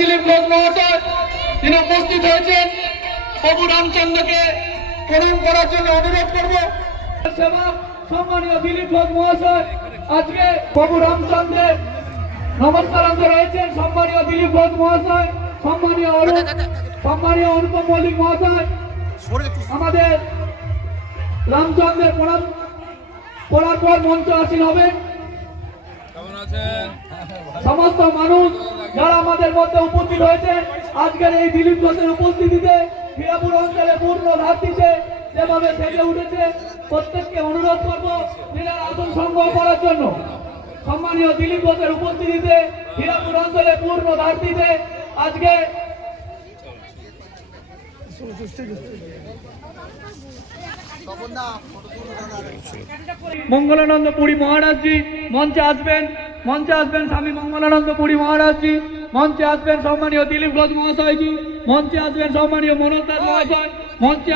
দিলীপ ঘোষ মহাশয় তিনি উপস্থিত হয়েছেন। প্রভু রামচন্দ্রকে প্রণাম করার জন্য অনুরোধ করব। সেবক সম্মানীয় দিলীপ ঘোষ মহাশয় আজকে প্রভু রামচন্দ্রের নমস্কারান্ত রয়েছেন। সম্মানীয় দিলীপ ঘোষ মহাশয়, সম্মানীয় অনুপম মল্লিক মহাশয় আমাদের রামচন্দ্রের প্রণাম করার পর মঞ্চ আসীন হবেন। সমস্ত মানুষ যারা আমাদের মধ্যে উপস্থিত হয়েছেন আজকের এই দিলীপ ঘোষের উপস্থিতিতে হীরাপুর অঞ্চলে পূর্ণ ধাত্রীতে যেভাবে সেজে উঠেছে, প্রত্যেককে অনুরোধ করব নিজের আসন সংগ্রহ করার জন্য। সম্মানীয় দিলীপ ঘোষের উপস্থিতিতে হীরাপুর অঞ্চলে পূর্ণ ধাত্রীতে আজকে মঙ্গলানন্দ পুরী মহারাজজি মঞ্চে আসবেন। স্বামী মঙ্গলানন্দ পুরী মহারাজজি মঞ্চে আসবেন। সম্মানীয় দিলীপ ঘোষ মহাশয়জি মঞ্চে আসবেন। সম্মানীয় মনোজ দাস মহাশয় মঞ্চে